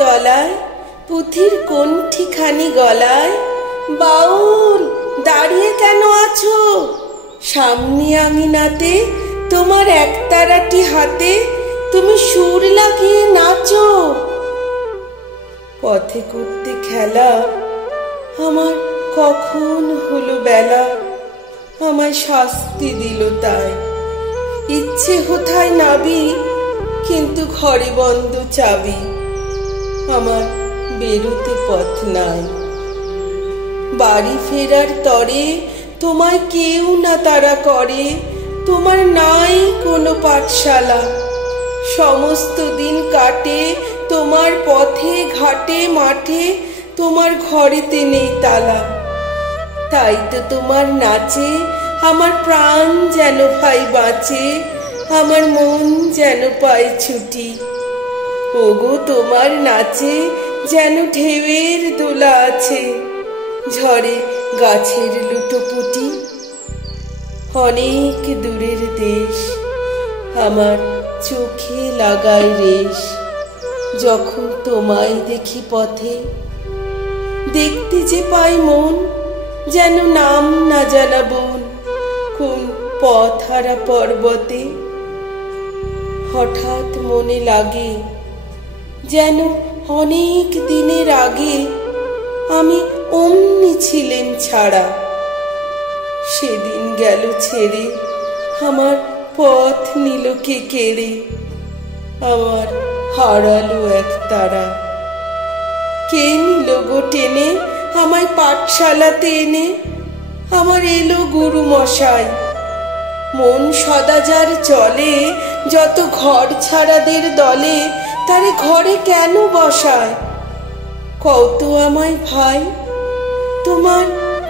তলায়, পুঁথির কণ্ঠিখানি গলায়। বাউল, দাঁড়িয়ে কেন আছো? সামনে আঙিনাতে তোমার একতারাটি হাতে তুমি সুর লাগিয়ে নাচো। পথে করতে খেলা আমার কখন হলো বেলা, আমায় শাস্তি দিল তাই। ইচ্ছে কোথায় নাবি, কিন্তু ঘরে বন্ধ চাবি, আমার বেরোতে পথ নাই। বাড়ি ফেরার তরে তোমায় কেউ না তাড়া করে, তোমার নাই কোনো পাঠশালা। সমস্ত দিন কাটে তোমার পথে ঘাটে মাঠে, তোমার ঘরেতে নেই তালা। তাই তো তোমার নাচে আমার প্রাণ যেন ভাই বাঁচে, আমার মন যেন পায় ছুটি। ওগো, তোমার নাচে যেন ঢেউয়ের দোলা আছে, ঝড়ে গাছের লুটোপুটি। অনেক দূরের দেশ আমার চোখে লাগায় রেশ, যখন তোমায় দেখি পথে। দেখতে যে পাই মন যেন নাম না জানা বন, কোন পথ হারা পর্বতে। হঠাৎ মনে লাগে যেন অনেক দিনের আগে আমি অমনি ছিলেন ছাড়া। সেদিন গেল ছেড়ে আমার পথ নিল কে কেড়ে, আমার হারালো এক তারা। কে নিল গো টেনে আমায় পাঠশালাতে এনে, আমার এলো গুরু মশাই। মন সদা যার চলে যত ঘর ছাড়াদের দলে, তারে ঘরে কেন বসায়? কত আমায় ভাই, তোমার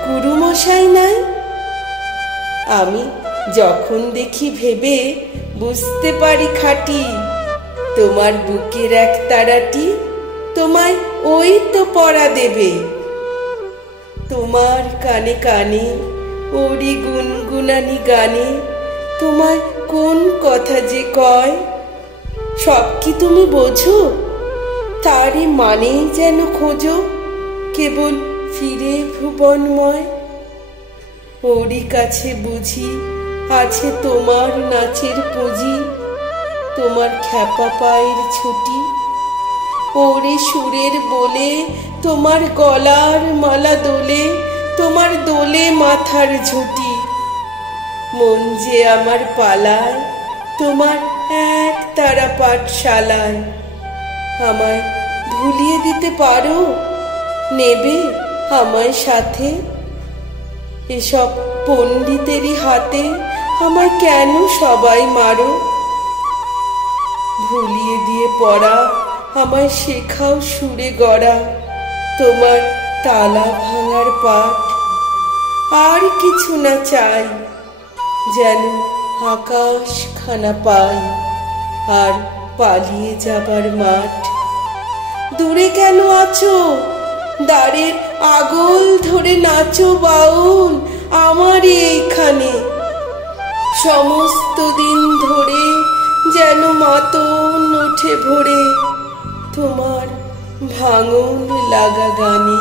গুরু মশাই নাই? আমি যখন দেখি ভেবে বুঝতে পারি খাঁটি, তোমার বুকের এক তারাটি তোমায় ওই তো পড়া দেবে। তোমার কানে কানে ওরি গুনগুনানি গানে, তোমায় কোন কথা যে কয় সব কি তুমি বোঝো? তারই মানেই যেন খোঁজো কেবল ফিরে ভুবনময়। ওরই কাছে বুঝি আছে তোমার নাচের পুঁজি, তোমার খ্যাপা পায়ের ছুটি। ওরে সুরের বলে তোমার গলার মালা দোলে, তোমার দোলে মাথার ঝুঁটি। মন যে আমার পালায় তোমার এক তারা পাঠশালায়। আমায় ভুলিয়ে দিতে পারো, নেবে আমায় সাথে? এসব পণ্ডিতেরই হাতে আমায় কেন সবাই মারো? ভুলিয়ে দিয়ে পড়া আমায় শেখাও সুরে গড়া, তোমার তালা ভাঙার পাঠ। আর কিছু না চাই, যেন আকাশ খানা পাই আর পালিয়ে যাবার মাঠ। দূরে কেন আছো? দ্বারের আগল ধরে নাচো বাউল আমারই এইখানে। সমস্ত দিন ধরে যেন মাতন ওঠে ভোরে, তোমার ভাঙন লাগা গানে।